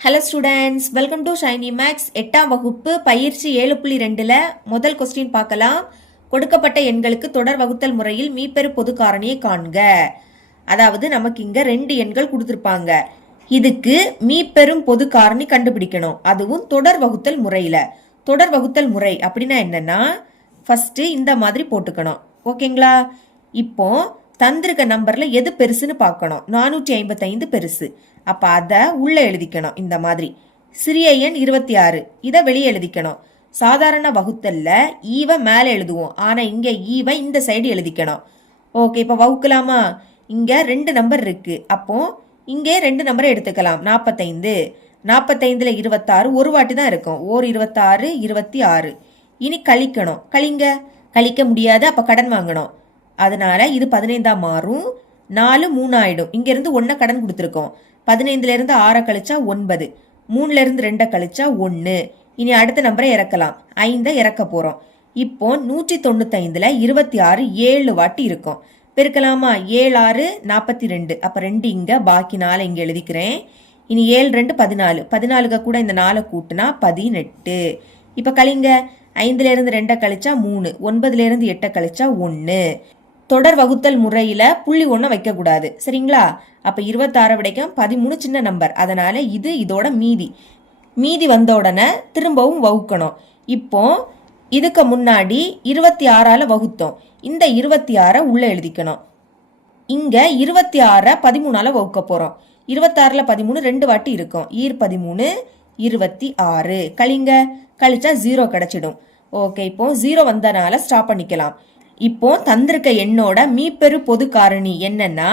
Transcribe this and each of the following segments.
Hello students welcome to Shiny Max எட்டாம் வகுப்பு பயிற்சி ஏழு புள்ளி ரெண்டில் முதல் கொஸ்டின் பார்க்கலாம். கொடுக்கப்பட்ட எண்களுக்கு தொடர் வகுத்தல் முறையில் மீப்பெரு பொது காரணியை காண்க. அதாவது நமக்கு இங்கே ரெண்டு எண்கள் கொடுத்துருப்பாங்க. இதுக்கு மீப்பெரும் பொது காரணி கண்டுபிடிக்கணும். அதுவும் தொடர் வகுத்தல் முறையில். தொடர் வகுத்தல் முறை அப்படின்னா என்னன்னா ஃபஸ்ட்டு இந்த மாதிரி போட்டுக்கணும். ஓகேங்களா இப்போ தந்திருக்க நம்பர்ல எது பெருசுன்னு பார்க்கணும். நானூற்றி ஐம்பத்தைந்து பெருசு. அப்ப அதை உள்ள எழுதிக்கணும். இந்த மாதிரி. சிறிய எண் இருபத்தி ஆறு. இதை வெளியே எழுதிக்கணும். சாதாரண வகுத்தல்ல ஈவ மேலே எழுதுவோம். ஆனா இங்க ஈவ இந்த சைடு எழுதிக்கணும். ஓகே இப்போ வகுக்கலாமா? இங்க ரெண்டு நம்பர் இருக்கு. அப்போ இங்கே ரெண்டு நம்பரை எடுத்துக்கலாம். நாற்பத்தைந்து நாற்பத்தைந்துல இருபத்தாறு ஒரு வாட்டி தான் இருக்கும். ஓர் இருபத்தாறு இருபத்தி ஆறு. இனி கழிக்கணும். கழிங்க. கழிக்க முடியாது. அப்ப கடன் வாங்கணும். அதனால இது பதினைந்தாம் மாறும். நாலு மூணு ஆயிடும் இங்க இருந்து ஒன்ன கடன் கொடுத்துருக்கோம். பதினைந்துல இருந்து ஆறை கழிச்சா ஒன்பது. மூணுல இருந்து ரெண்டை கழிச்சா ஒன்னு இனி அடுத்த நம்பரை இறக்கலாம். ஐந்தை இறக்க போறோம். இப்போ நூற்றி தொண்ணூத்தைந்தில் இருபத்தி ஆறு ஏழு வாட்டி இருக்கும். பெருக்கலாமா? ஏழு ஆறு நாற்பத்தி ரெண்டு அப்ப ரெண்டு இங்க பாக்கி நாலு இங்க எழுதிக்கிறேன். இனி ஏழு ரெண்டு பதினாலு. பதினாலுக்கு கூட இந்த நாலை கூட்டினா பதினெட்டு. இப்ப கழிங்க. ஐந்துல இருந்து ரெண்டை கழிச்சா மூணு. ஒன்பதுல இருந்து எட்டை கழிச்சா ஒன்னு தொடர் வகுத்தல் முறையில புள்ளி ஒன்று வைக்கக்கூடாது. சரிங்களா? அப்போ இருபத்தாறு விடைக்கும் பதிமூணு சின்ன நம்பர் அதனால் இது இதோட மீதி. மீதி வந்த உடனே திரும்பவும் வகுக்கணும். இப்போ இதுக்கு முன்னாடி இருபத்தி ஆறால் வகுத்தோம். இந்த இருபத்தி ஆறை உள்ளே எழுதிக்கணும். இங்கே இருபத்தி ஆறை பதிமூணால வகுக்க போகிறோம் இருபத்தாறில் பதிமூணு ரெண்டு வாட்டி இருக்கும். ஈர் பதிமூணு இருபத்தி ஆறு கழிங்க. கழிச்சா ஜீரோ கிடச்சிடும். ஓகே இப்போ ஜீரோ வந்தனால ஸ்டாப் பண்ணிக்கலாம். இப்போ தந்திருக்க எண்ணோட மீப்பெரு பொது காரணி என்னன்னா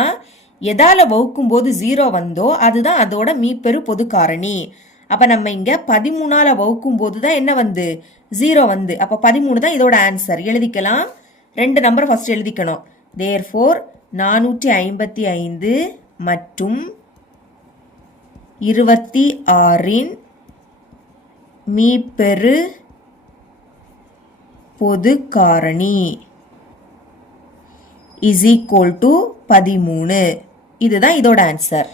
எதால வகுக்கும் போது ஜீரோ வந்தோ அதுதான் அதோட மீப்பெரு பொது காரணி. அப்ப நம்ம இங்க பதிமூணால வகுக்கும் போது தான் என்ன வந்து? ஜீரோ வந்து. அப்ப பதிமூணு தான் இதோட ஆன்சர் எழுதிக்கலாம். ரெண்டு நம்பர் ஃபர்ஸ்ட் எழுதிக்கணும். தேர் ஃபோர் நானூற்றி ஐம்பத்தி ஐந்து மற்றும் இருபத்தி ஆறின் மீப்பெரு பொது காரணி. இஸ் ஈக்குவல் டு பதிமூணு. இதுதான் இதோட ஆன்சர்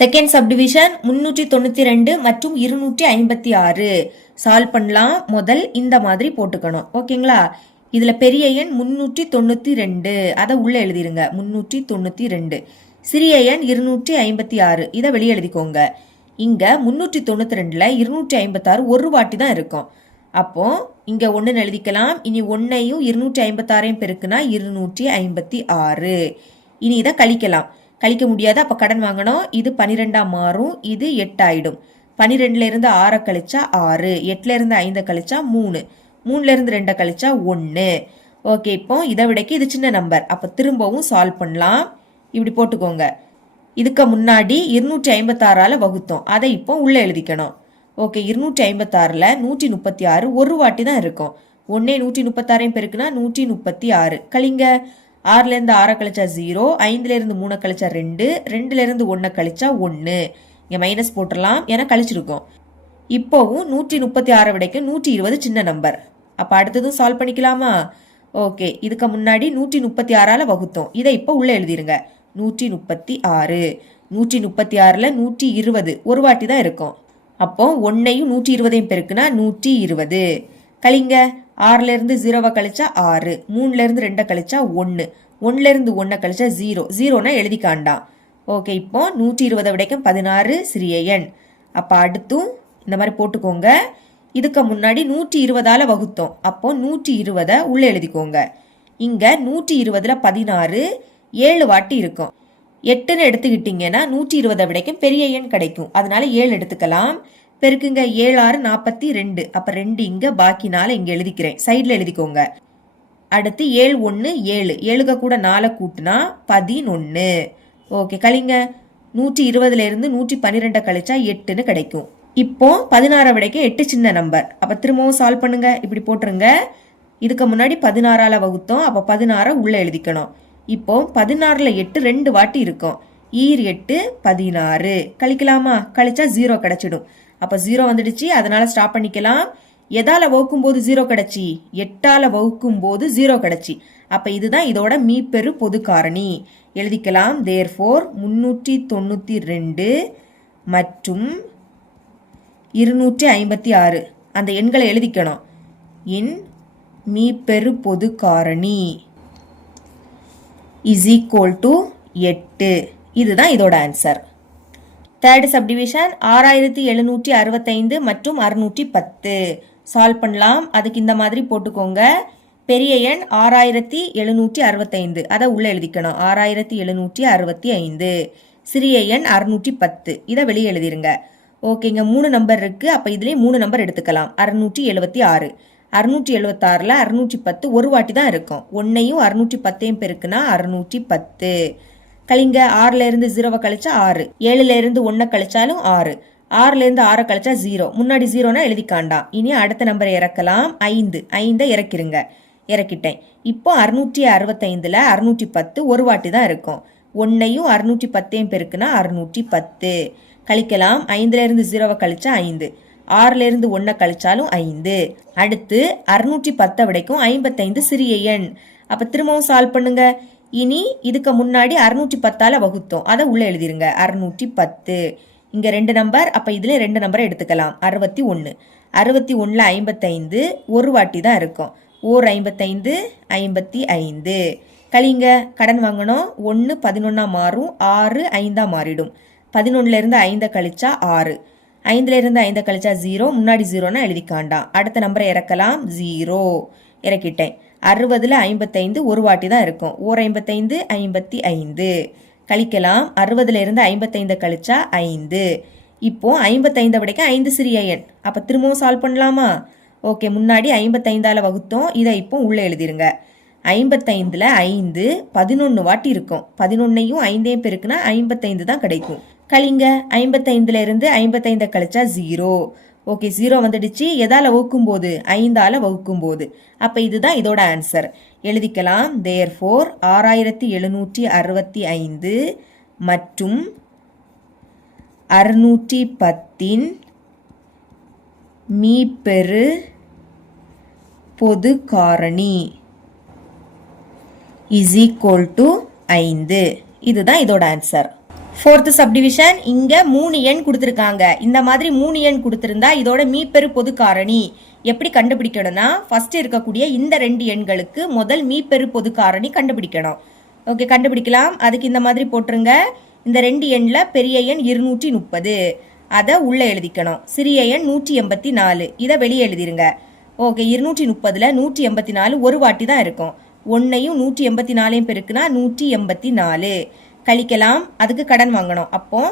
செகண்ட் சப்டிவிஷன் முன்னூற்றி தொண்ணூற்றி ரெண்டு மற்றும் இருநூற்றி ஐம்பத்தி ஆறு சால்வ் பண்ணலாம். முதல் இந்த மாதிரி போட்டுக்கணும். ஓகேங்களா இதில் பெரிய எண் முன்னூற்றி தொண்ணூற்றி ரெண்டு அதை உள்ளே எழுதிருங்க. முன்னூற்றி தொண்ணூற்றி ரெண்டு சிறிய எண் இருநூற்றி ஐம்பத்தி ஆறு இதை வெளியே எழுதிக்கோங்க. இங்கே முன்னூற்றி தொண்ணூற்றி ரெண்டில் இருநூற்றி ஐம்பத்தாறு ஒரு வாட்டி தான் இருக்கும். அப்போ இங்க ஒன்னு எழுதிக்கலாம். இனி ஒன்னையும் இருநூற்றி ஐம்பத்தாறையும் பெருக்குனா இருநூற்றி ஐம்பத்தி ஆறு. இனி இதை கழிக்கலாம். கழிக்க முடியாது அப்ப கடன் வாங்கணும். இது பனிரெண்டாம் மாறும். இது எட்டாயிடும். பனிரெண்டுல இருந்து ஆறை கழிச்சா ஆறு. எட்டுல இருந்து ஐந்தை கழிச்சா மூணு. மூணுல இருந்து ரெண்டை கழிச்சா ஒன்று ஓகே இப்போ இதை விடக்கி இது சின்ன நம்பர். அப்போ திரும்பவும் சால்வ் பண்ணலாம். இப்படி போட்டுக்கோங்க. இதுக்கு முன்னாடி இருநூற்றி ஐம்பத்தாறால வகுத்தோம். அதை இப்போ உள்ள எழுதிக்கணும். ஓகே இருநூற்றி ஐம்பத்தாறில் நூற்றி முப்பத்தி ஆறு ஒரு வாட்டி தான் இருக்கும். ஒன்றே நூற்றி முப்பத்தாறையும் பெருக்குனா நூற்றி முப்பத்தி ஆறு. கழிங்க ஆறுலேருந்து ஆறை கழிச்சா ஜீரோ ஐந்துலேருந்து மூணை கழிச்சா ரெண்டு ரெண்டுலேருந்து ஒன்றை கழிச்சா ஒன்று இங்கே மைனஸ் போட்டுடலாம் ஏன்னா கழிச்சிருக்கோம். இப்போவும் நூற்றி முப்பத்தி ஆறை விடைக்கும் நூற்றி இருபது சின்ன நம்பர் அப்போ அடுத்ததும் சால்வ் பண்ணிக்கலாமா? ஓகே இதுக்கு முன்னாடி நூற்றி முப்பத்தி ஆறால் வகுத்தோம். இதை இப்போ உள்ளே எழுதிருங்க. நூற்றி முப்பத்தி ஆறு. நூற்றி முப்பத்தி ஆறில் நூற்றி இருபது. ஒரு வாட்டி தான் இருக்கும். அப்போ ஒன்னையும் நூற்றி இருபதையும் பெருக்குனா நூற்றி இருபது கழிங்க ஆறுல இருந்து ஜீரோவை கழிச்சா ஆறு மூணுல இருந்து ரெண்டை கழிச்சா ஒன்று ஒன்னுல இருந்து ஒன்றை கழிச்சா ஜீரோ. ஜீரோனா எழுதிக்காண்டாம் ஓகே இப்போ நூற்றி இருபதை விடைக்கும் பதினாறு சிறிய எண். அப்போ அடுத்தும் இந்த மாதிரி போட்டுக்கோங்க. இதுக்கு முன்னாடி நூற்றி இருபதால் வகுத்தோம். அப்போ நூற்றி இருபதை உள்ள எழுதிக்கோங்க. இங்கே நூற்றி இருபதில் பதினாறு ஏழு வாட்டி இருக்கும். எட்டுன்னு எடுத்துக்கிட்டீங்கன்னா நூற்றி இருபதை விடைக்கும் பெரிய எண் கிடைக்கும். அதனால ஏழு எடுத்துக்கலாம். பெருக்குங்க ஏழு ஆறு நாற்பத்தி ரெண்டு அப்ப ரெண்டு இங்க பாக்கி நாலு இங்க எழுதிக்கிறேன். சைட்ல எழுதிக்கோங்க. அடுத்து ஏழு ஒன்று ஏழு. ஏழுக கூட நாலை கூட்டினா பதினொன்று ஓகே கழிங்க. நூற்றி இருபதுல இருந்து நூற்றி பன்னிரெண்டை கழிச்சா எட்டுன்னு கிடைக்கும். இப்போ பதினாறை விடைக்கு எட்டு சின்ன நம்பர் அப்ப திரும்பவும் சால்வ் பண்ணுங்க. இப்படி போட்டுருங்க. இதுக்கு முன்னாடி பதினாறால வகுத்தோம். அப்ப பதினாறை உள்ள எழுதிக்கணும். இப்போ பதினாறுல எட்டு ரெண்டு வாட்டி இருக்கும். ஈர் எட்டு பதினாறு. கழிக்கலாமா? கழிச்சா ஜீரோ கிடைச்சிடும். அப்போ ஜீரோ வந்துடுச்சு. அதனால ஸ்டாப் பண்ணிக்கலாம். எதால வகுக்கும் போது ஜீரோ கிடைச்சி? எட்டால வகுக்கும் போது ஜீரோ கிடைச்சி. அப்போ இதுதான் இதோட மீப்பெரு பொது காரணி. எழுதிக்கலாம். தேர் ஃபோர் முன்னூற்றி தொண்ணூற்றி ரெண்டு மற்றும் இருநூற்றி ஐம்பத்தி ஆறு அந்த எண்களை எழுதிக்கணும். இன் மீப்பெரு பொது காரணி. இஸ் ஈக்குவல் டு எட்டு. இதுதான் இதோட ஆன்சர் தேர்ட் சப்டிவிஷன் ஆறாயிரத்தி எழுநூற்றி அறுபத்தைந்து மற்றும் அறுநூற்றி பத்து. சால்வ் பண்ணலாம். அதுக்கு இந்த மாதிரி போட்டுக்கோங்க. பெரிய எண் ஆறாயிரத்தி எழுநூற்றி அறுபத்தைந்து. அதை உள்ளே எழுதிக்கணும். ஆறாயிரத்தி எழுநூற்றி அறுபத்தி ஐந்து சிறிய எண் அறுநூற்றி பத்து. இதை வெளியே எழுதிருங்க. ஓகேங்க மூணு நம்பர் இருக்குது அப்போ இதுலேயே மூணு நம்பர் எடுத்துக்கலாம். அறுநூற்றி எழுபத்தி ஆறு. அறுநூற்றி எழுபத்தாறில் அறுநூற்றி பத்து ஒரு வாட்டி தான் இருக்கும். ஒன்றையும் அறுநூற்றி பத்தையும் பெருக்குனா அறுநூற்றி பத்து. கழிங்க ஆறுல இருந்து ஜீரோவை கழிச்சா ஆறு. ஏழுல இருந்து ஒன்றை கழிச்சாலும் ஆறு. ஆறுல இருந்து ஆறை கழிச்சா ஜீரோ முன்னாடி ஜீரோனா எழுதிக்காண்டாம் இனி அடுத்த நம்பரை இறக்கலாம். ஐந்து. ஐந்தை இறக்கிருங்க. இறக்கிட்டேன். இப்போ அறுநூற்றி அறுபத்தைந்துல அறுநூற்றி பத்து ஒரு வாட்டி தான் இருக்கும். ஒன்னையும் அறுநூற்றி பத்தையும் பெருக்குனா அறுநூற்றி பத்து. கழிக்கலாம். ஐந்துல இருந்து ஜீரோவை கழிச்சா ஐந்து. ஆறுல இருந்து ஒன்றை கழிச்சாலும் ஐந்து. அடுத்து அறுநூற்றி பத்தை விடைக்கும் ஐம்பத்தைந்து சிறிய எண். அப்ப திரும்பவும் சால்வ் பண்ணுங்க. இனி இதுக்கு முன்னாடி அறுநூற்றி பத்தால் வகுத்தோம். அதை உள்ளே எழுதிருங்க. அறுநூற்றி பத்து இங்கே ரெண்டு நம்பர் அப்போ இதில் ரெண்டு நம்பரை எடுத்துக்கலாம். அறுபத்தி ஒன்று அறுபத்தி ஒன்றில் ஐம்பத்தைந்து ஒரு வாட்டி தான் இருக்கும். ஓர் ஐம்பத்தைந்து ஐம்பத்தி ஐந்து. கழிங்க. கடன் வாங்கணும். ஒன்று பதினொன்னா மாறும். ஆறு ஐந்தாக மாறிடும். பதினொன்னுலேருந்து ஐந்தை கழிச்சா ஆறு. ஐந்துலேருந்து ஐந்தை கழிச்சா ஜீரோ முன்னாடி ஜீரோனா எழுதிக்காண்டாம். அடுத்த நம்பரை இறக்கலாம். ஜீரோ இறக்கிட்டேன். அறுபதில் ஐம்பத்தைந்து ஒரு வாட்டி தான் இருக்கும். ஓர் ஐம்பத்தைந்து ஐம்பத்தி ஐந்து. கழிக்கலாம். அறுபதுல இருந்து ஐம்பத்தைந்தை கழிச்சா ஐந்து. இப்போ ஐம்பத்தைந்தை விடைக்க ஐந்து சிறிய எண். அப்போ திரும்பவும் சால்வ் பண்ணலாமா? ஓகே முன்னாடி ஐம்பத்தைந்தால் வகுத்தோம். இதை இப்போ உள்ளே எழுதிருங்க. ஐம்பத்தைந்தில் ஐந்து பதினொன்று வாட்டி இருக்கும். பதினொன்னையும் ஐந்தையும் பெருக்குனா ஐம்பத்தைந்து தான் கிடைக்கும். கழிங்க. ஐம்பத்தைந்துல இருந்து ஐம்பத்தைந்தை கழிச்சா ஜீரோ ஓகே ஜீரோ வந்துடுச்சு. எதால வகுக்கும் போது ஐந்தால வகுக்கும் போது அப்ப இதுதான் இதோட ஆன்சர் எழுதிக்கலாம். தேர் ஃபோர் ஆறாயிரத்தி எழுநூற்றி அறுபத்தி ஐந்து மற்றும் அறுநூற்றி பத்தின் மீப்பெரு பொது காரணி இஸ் ஈக்குவல் டு ஐந்து. இதுதான் இதோட ஆன்சர் ஃபோர்த்து சப்டிவிஷன் இங்கே மூணு எண் கொடுத்துருக்காங்க. இந்த மாதிரி மூணு எண் கொடுத்துருந்தா இதோட மீப்பெரு பொது காரணி எப்படி கண்டுபிடிக்கணும்னா ஃபர்ஸ்ட் இருக்கக்கூடிய இந்த ரெண்டு எண்களுக்கு முதல் மீப்பெரு பொது காரணி கண்டுபிடிக்கணும். ஓகே கண்டுபிடிக்கலாம். அதுக்கு இந்த மாதிரி போட்டுருங்க. இந்த ரெண்டு எண்ணில் பெரிய எண் இருநூற்றி முப்பது. அதை உள்ளே எழுதிக்கணும். சிறிய எண் நூற்றி எண்பத்தி நாலு. இதை வெளியே எழுதிருங்க. ஓகே இருநூற்றி முப்பதில் நூற்றி எண்பத்தி நாலு ஒரு வாட்டி தான் இருக்கும். ஒன்னையும் நூற்றி எண்பத்தி நாலையும் பெருக்குனா நூற்றி எண்பத்தி நாலு. கழிக்கலாம். அதுக்கு கடன் வாங்கணும். அப்போ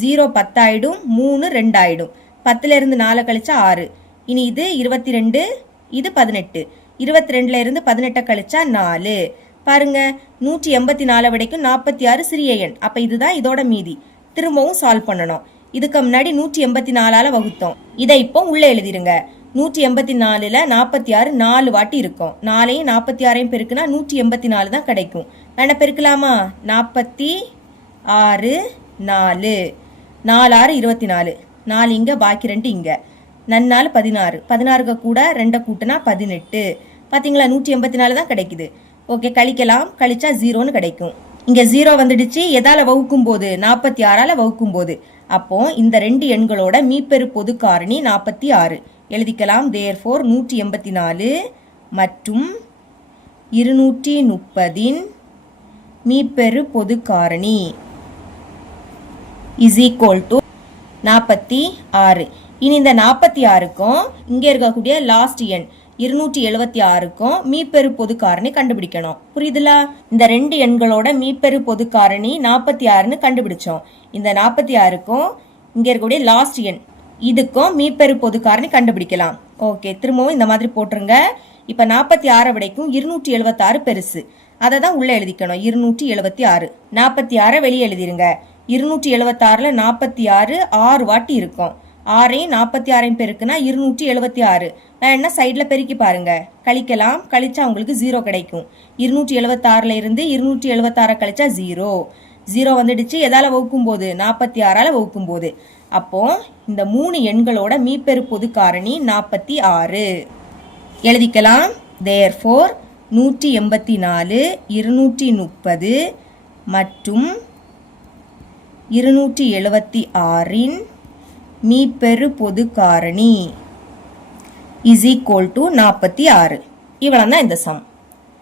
ஜீரோ பத்தாயிடும் மூணு ரெண்டாயிடும். பத்துல இருந்து நாலு கழிச்சா ஆறு. இனி இது இருபத்தி ரெண்டு இது பதினெட்டு. இருபத்தி ரெண்டுல இருந்து பதினெட்டை கழிச்சா நாலு. பாருங்க நூற்றி எண்பத்தி நாலு வரைக்கும் நாற்பத்தி ஆறு சிறிய எண். அப்ப இதுதான் இதோட மீதி. திரும்பவும் சால்வ் பண்ணணும். இதுக்கு முன்னாடி நூற்றி எண்பத்தி நாலால வகுத்தோம். இதை இப்போ உள்ள எழுதிருங்க. நூற்றி எண்பத்தி நாலுல நாற்பத்தி ஆறு நாலு வாட்டி இருக்கும். நாலையும் நாற்பத்தி ஆறையும் பெருக்குனா நூற்றி எண்பத்தி நாலு தான் கிடைக்கும். பெருக்கலாமா நாற்பத்தி ஆறு நாலு. நாலு ஆறு இருபத்தி நாலு நாலு இங்கே பாக்கி ரெண்டு இங்கே. நன்னாள் பதினாறு. பதினாறுக்கு கூட ரெண்டை கூட்டினா பதினெட்டு. பார்த்தீங்களா நூற்றி எண்பத்தி நாலு தான் கிடைக்குது. ஓகே கழிக்கலாம். கழிச்சா ஜீரோன்னு கிடைக்கும். இங்கே ஜீரோ வந்துடுச்சு. எதால் வகுக்கும் போது? நாற்பத்தி ஆறால் வகுக்கும் போது. அப்போ இந்த ரெண்டு எண்களோட மீப்பெரு பொது காரணி நாற்பத்தி ஆறு. எழுதிக்கலாம். தேர் ஃபோர் நூற்றி எண்பத்தி நாலு மற்றும் இருநூற்றி முப்பதின் மீப்பெரு பொது காரணி. இஸ் ஈக்குவல் டு நாற்பத்தி ஆறு. இனி இந்த நாற்பத்தி ஆறுக்கும் இங்கே இருக்கக்கூடிய லாஸ்ட் எண் இருநூற்றி எழுபத்தி ஆறுக்கும் மீப்பெரு பொது காரணி கண்டுபிடிக்கணும். புரியுதுல? இந்த ரெண்டு எண்களோட மீப்பெரு பொது காரணி நாற்பத்தி ஆறுன்னு கண்டுபிடிச்சோம். இந்த நாற்பத்தி ஆறுக்கும் இங்கே இருக்கக்கூடிய லாஸ்ட் எண் இதுக்கும் மீப்பெரு பொது காரணி கண்டுபிடிக்கலாம். ஓகே திரும்பவும் இந்த மாதிரி போட்டுருங்க. இப்போ நாற்பத்தி ஆறை விடைக்கும் இருநூற்றி எழுபத்தாறு பெருசு. அதை தான் உள்ள எழுதிக்கணும். இருநூற்றி எழுபத்தி ஆறு. நாற்பத்தி ஆறை வெளியே எழுதிருங்க. இருநூற்றி எழுபத்தாறில் நாற்பத்தி ஆறு ஆறு வாட்டி இருக்கும். ஆறையும் நாற்பத்தி ஆறையும் பெருக்குனா இருநூற்றி எழுபத்தி ஆறு. வேணா சைடில் பெருக்கி பாருங்க. கழிக்கலாம். கழிச்சா உங்களுக்கு ஜீரோ கிடைக்கும். இருநூற்றி எழுபத்தாறுல இருந்து இருநூற்றி எழுபத்தாறை கழிச்சா ஜீரோ ஜீரோ வந்துடுச்சு. எதால வகுக்கும் போது? நாற்பத்தி ஆறால் வகுக்கும் போது. அப்போ இந்த மூணு எண்களோட மீப்பெரு பொது காரணி நாற்பத்தி ஆறு. எழுதிக்கலாம். தேர் ஃபோர் நூற்றி எண்பத்தி நாலு இருநூற்றி முப்பது மற்றும் இருநூற்றி எழுபத்தி ஆறின் மீப்பெரு பொது காரணி இஸ் ஈக்குவல் டு நாற்பத்தி ஆறு. இவ்வளோ தான் இந்த சம்